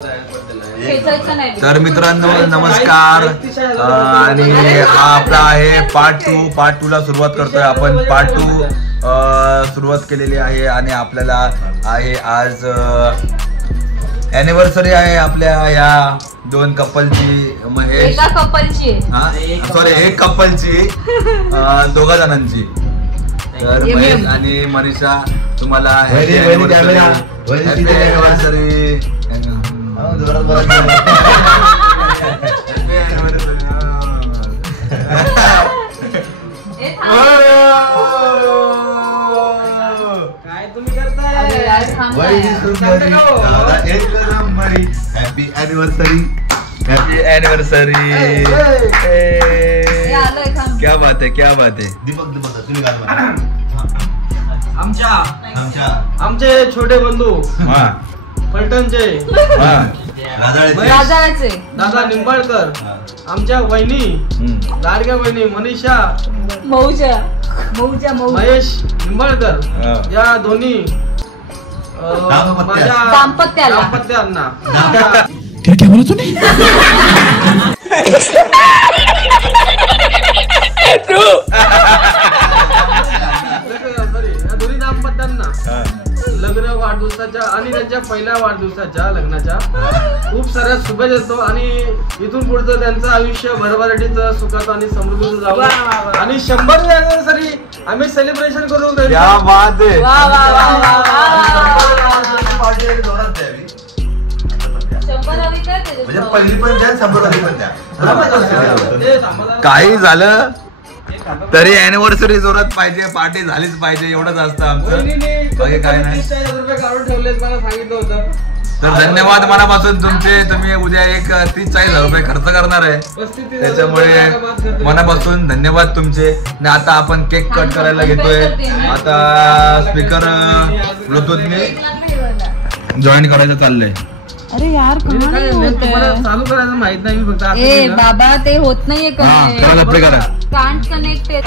तर मित्रांनो नमस्कार आणि हा आपला आहे पार्ट 2 ला सुरुवात करतोय आपण। पार्ट 2 सुरुवात केलेली आहे आणि आपल्याला आहे आज एनिव्हर्सरी आहे आपल्या या दोन कपलची, महेश एका कपलची सॉरी एक कपलची दोघा जणांची। तर महेश आणि मनीषा तुम्हाला हॅपी एनिव्हर्सरी। काय तुम्ही करताय? Happy anniversary, happy anniversary. क्या बात है, क्या बात है। आमचे छोटे बंधू फलटणचे राजाचे दादा निंबाळकर, आमच्या वहिनी लाडक्या वहिनी मनीषा महेश निंबाळकर या दोन्ही माझ्या दाम्पत्यांना दोन्ही दाम्पत्यांना लग्न वाढदिवसाच्या आणि त्यांच्या पहिल्या वाढदिवसाच्या लग्नाच्या खूप साऱ्या शुभेच्छा देतो आणि इथून पुढचं त्यांचं आयुष्य भरभराटीचं सुखाचं आणि समृद्धीचं जावं आणि 100वी अॅनिव्हर्सरी आम्ही सेलिब्रेशन करू। काही झालं तरी अॅनिव्हर्सरी जोरात पाहिजे, पार्टी झालीच पाहिजे, एवढंच असतं आमचं, बाकी काय नाही। 30,000 काढून ठेवले मला सांगितलं होतं। तर धन्यवाद मनापासून तुमचे। तुम्ही उद्या एक 30-40 हजार खर्च करणार आहे, त्याच्यामुळे मनापासून धन्यवाद तुमचे। आणि आता आपण केक कट करायला घेतोय। आता स्पीकर ब्लूटूथने जॉईन करायचं चाललंय। अरे यार चालू करायचं माहित नाही फक्त बाबा ते होत नाहीये कांट कनेक्टेड।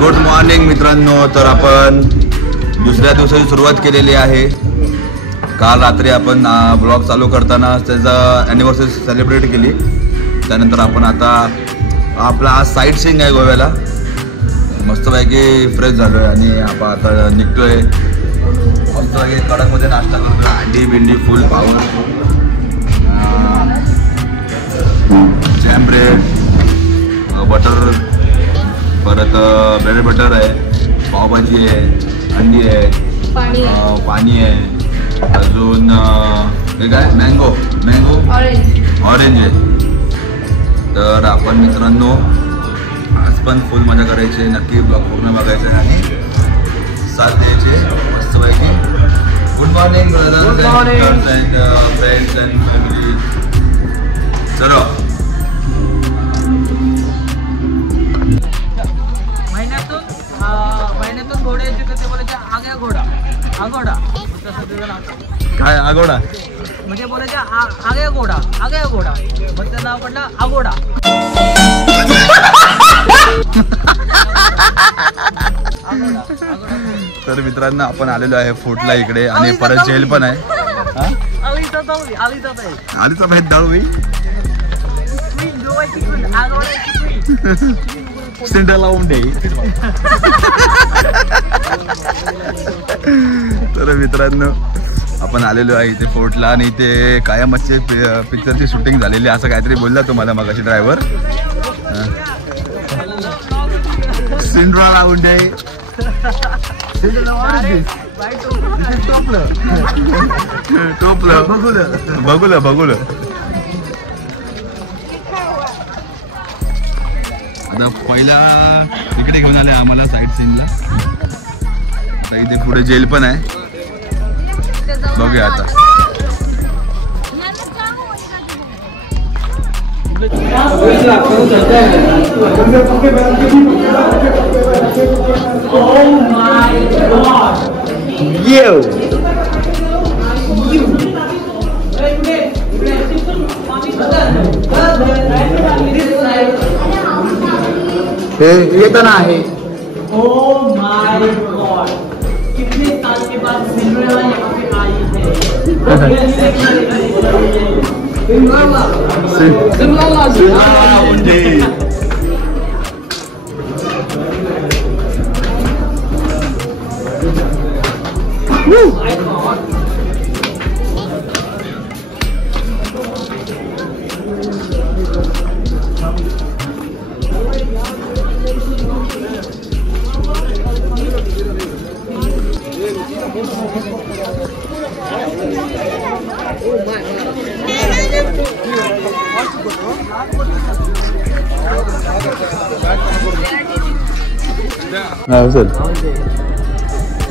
गुड मॉर्निंग मित्रांनो। तर आपण दुसऱ्या दिवसाची सुरुवात केलेली आहे। काल रात्री आपण ब्लॉग चालू करताना त्याचा ॲनिव्हर्सरी सेलिब्रेट केली। त्यानंतर आपण आता आपला आज साईट सीइंग आहे गोव्याला, मस्तपैकी फ्रेश झालो आहे आणि आपण आता निघतोय मस्तपैकी कडकमध्ये नाश्ता करतोय। अंडी बिंडी फुल पाऊस, जॅम ब्रेड, बटर, परत ब्रेड बटर आहे, पावभाजी आहे, अंडी आहे, पाणी आहे, अजून हे काय मँगो ऑरेंज आहे। तर आपण मित्रांनो आज पण फुल मजा करायची, नक्की ब्लॉग पूर्ण बघायचं आणि साथ द्यायचे मस्तपैकी। Good morning brothers and friends and family. चलो महिन्यातून घोडे यायचे तर ते बोलायचे आग्या घोडा आगोडा। काय आगोडा म्हणजे बोलायचे आग्या घोडा मग त्याचं नाव पडलं आगोडा। तर मित्रांनो आपण आलेलो आहे फूडला इकडे आणि परत जेल पण आहे। आलीचा माहित दाळू सिंड्रेला उंडे. तर मित्रांनो आपण आलेलो आहे इथे फोर्टला आणि इथे कायमचे पिक्चरची शूटिंग झालेली असं काहीतरी बोलला तुम्हाला मगाशी ड्रायव्हर. सिंड्रेला उंडे. टोपलं बघूलं. आता पहिला तिकडे घेऊन आले आम्हाला साईड सीनला. आता इथे पुढे जेल पण आहे. बघूया आता. येताना आहे. ओह माय गॉड, कितने साल के बाद सिंड्रेला यहाँ पे आई है.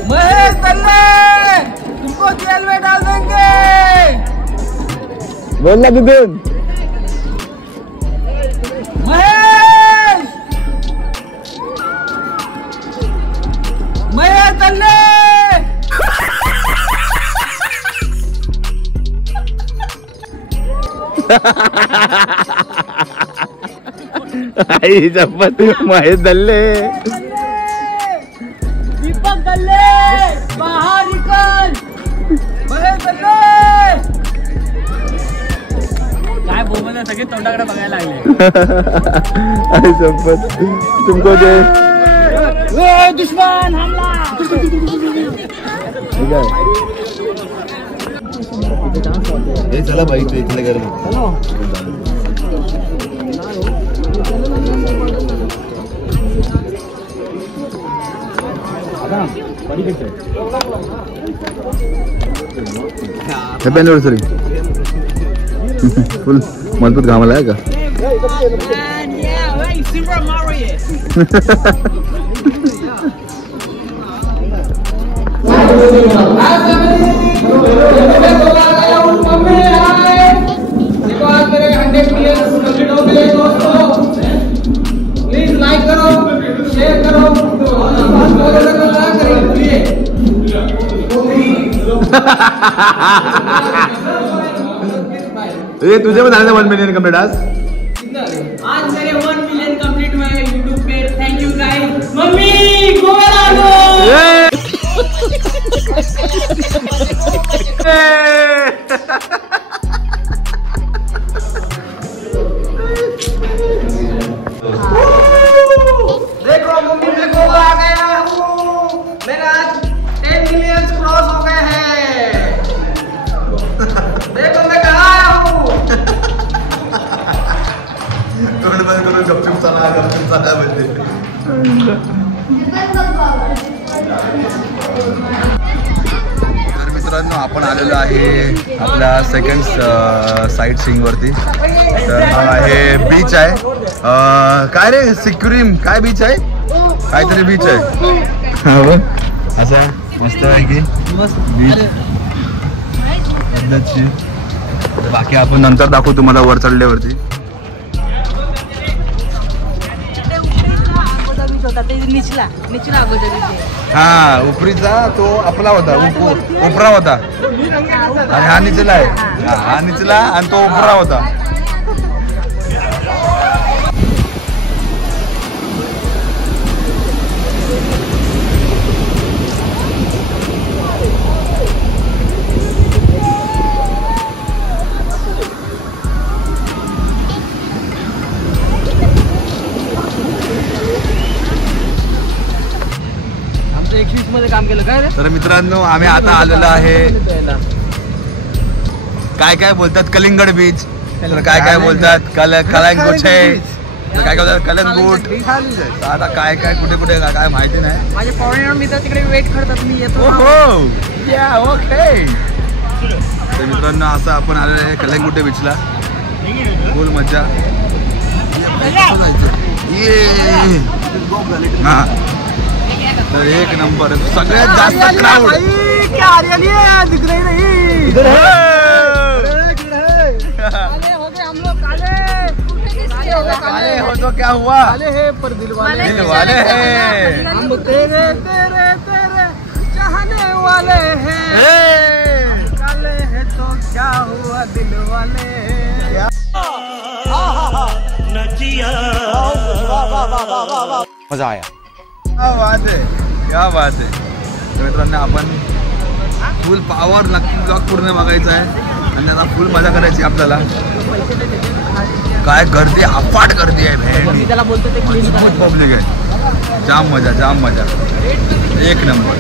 महेश तल्ले तुमको जेल में डाल देंगे. बोल ना बिपिन. महेश तल्ले. आई जपत महेश दल्ले. दीपक दल्ले बाहर निकल. महेश दल्ले. काय बोलत सगळे तोंडाकडे बघायला लागले. आई जपत तुमको जे दुश्मन हमला. हे चला बाई तू इकडे कर. Happy anniversary. फुल मजबूत घामाला आहे का. प्लीज लाइक करो, शेयर करो. ये तुझे पण झाले 1 मिलियन कंप्लीट आज. मेरे 1 मिलियन कंप्लीट हुए YouTube pay. Thank you guys. Mummy Goa low. देखो मम्मी मैं गोवा आ गया हूँ. मेरा 10 मिलियन क्रॉस हो गए हैं. देखो मैं कहाँ आया हूँ. गपचूप चला म्हणते. तर मित्रांनो आपण आलेलो आहे आपल्या सेकंड साईट सीइंग वरती. तर हा आहे बीच आहे. काय रे सिक्रीम काय बीच आहे. काहीतरी बीच आहे. असा मस्त आहे की बीच. बाकी आपण नंतर दाखवू तुम्हाला वर चढल्यावरती. हा उपरीचा तो आपला होता. उपरा होता आणि हा निचला आहे. हा निचला आणि तो उपरा होता. 120 मध्ये काम केलं काय रे? तर मित्रांनो आम्ही आता आलेलो आहे काय काय बोलतात कलिंगड बीच, तर काय काय बोलतात कलंगूट, तर काय बोलतात कलंगूट. आता काय काय कुठे कुठे काय माहिती नाही. माझे पाहुणे मित्र तिकडे वेट करतात, मी येतो. ओके. तर मित्रांनो असं आपण आलेलो आहे कलंगूट बीचला. फुल मज्जा. हा तर एक नंबर सगळ्यात जास्त क्राऊड. काले हो तो क्या हुआ, काले है पर दिल वाले दिल वाले हैं, हम तेरे तेरे तेरे चाहने वाले हैं, काले है तो क्या हुआ दिल वाले. मजा आया. क्या बात है, क्या बात है. तर मित्रांनो आपण फुल पॉवर नक्की ब्लॉग पूर्ण बघायचा आहे आणि आता फुल मजा करायची आपल्याला. काय गर्दी, अफाट गर्दी आहे भेंडी, त्याला बोलतो ते खूप पब्लिक आहे. जाम मजा, जाम मजा, एक नंबर.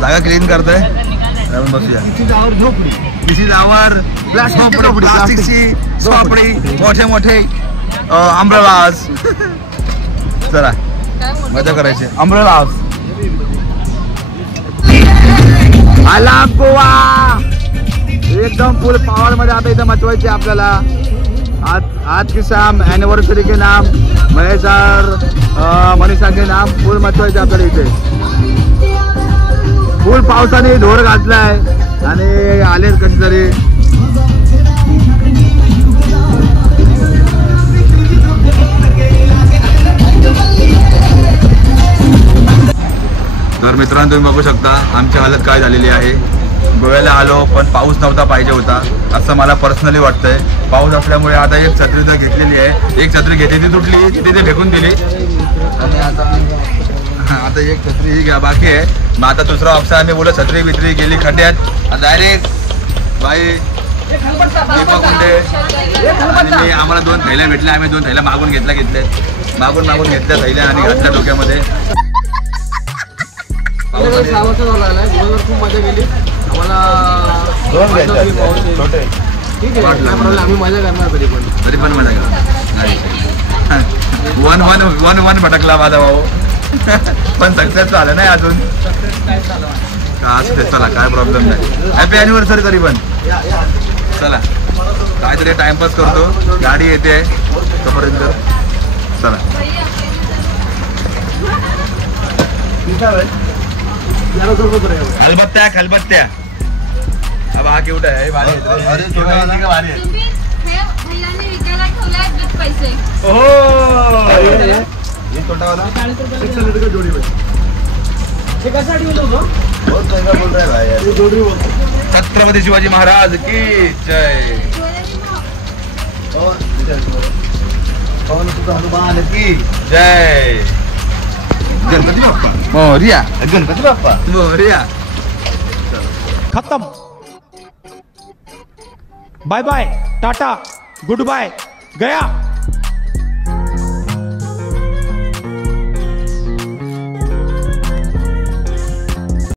जागा क्लीन करतोय. बसूया. दिस इज आवर प्लास्टिकची झोपडी, मोठे मोठे अम्ब्रेलाज. चला मजा करायची. अम्ब्रेलाज आला गोवा एकदम फुल पावर मध्ये. आता इथं मचवायचे आपल्याला. आज की शाम एनिवर्सरी के नाम, महेश और मनीषा के नाम फुल मचवायचे आपल्याला इथे. फुल पावसाने ढोर घातलाय आणि आलेत कशी तरी. तर मित्रांनो तुम्ही बघू शकता आमची हालत काय झालेली आहे. गोव्याला आलो पण पाऊस नव्हता पाहिजे होता असं मला पर्सनली वाटतंय. पाऊस असल्यामुळे आता एक छत्री तर घेतलेली आहे. एक छत्री घेतली ती तुटली, तिथे फेकून दिली आणि आता एक छत्री ही घ्या बाकी आहे. मग आता दुसरा ऑप्शन आम्ही बोललो छत्री बित्री गेली खड्ड्यात. डायरेक्ट बाई दीपक मुंडे आणि मी आम्हाला 2 थैल्या भेटल्या. आम्ही 2 थैल्या मागून घेतल्या मागून घेतल्या थैल्या आणि घातल्या डोक्यामध्ये. पाऊस 6 वाजता झाला आहे. दिवसभर खूप मजा केली. आम्हाला ठीक आहे, काय प्रॉब्लेम, आम्ही मजा करणार तरी पण मजा करा. 1-1 भटकला माझा भाऊ पण सक्सेस झालं नाही अजून. चला काय प्रॉब्लेम नाही. हॅपी अॅनिव्हर्सरी तरी पण. चला काहीतरी टाइमपास करतो. गाडी येते तोपर्यंत. चला खलबत्त्या खलबत्त्या. अब हा केवढा आहे भारी आहे. छत्रपती शिवाजी महाराज की जय. हनुमान की जय. गणपती बाप्पा मोरया. गणपती बाप्पा मोरया. खत्म. Bye bye, tata, goodbye, गया.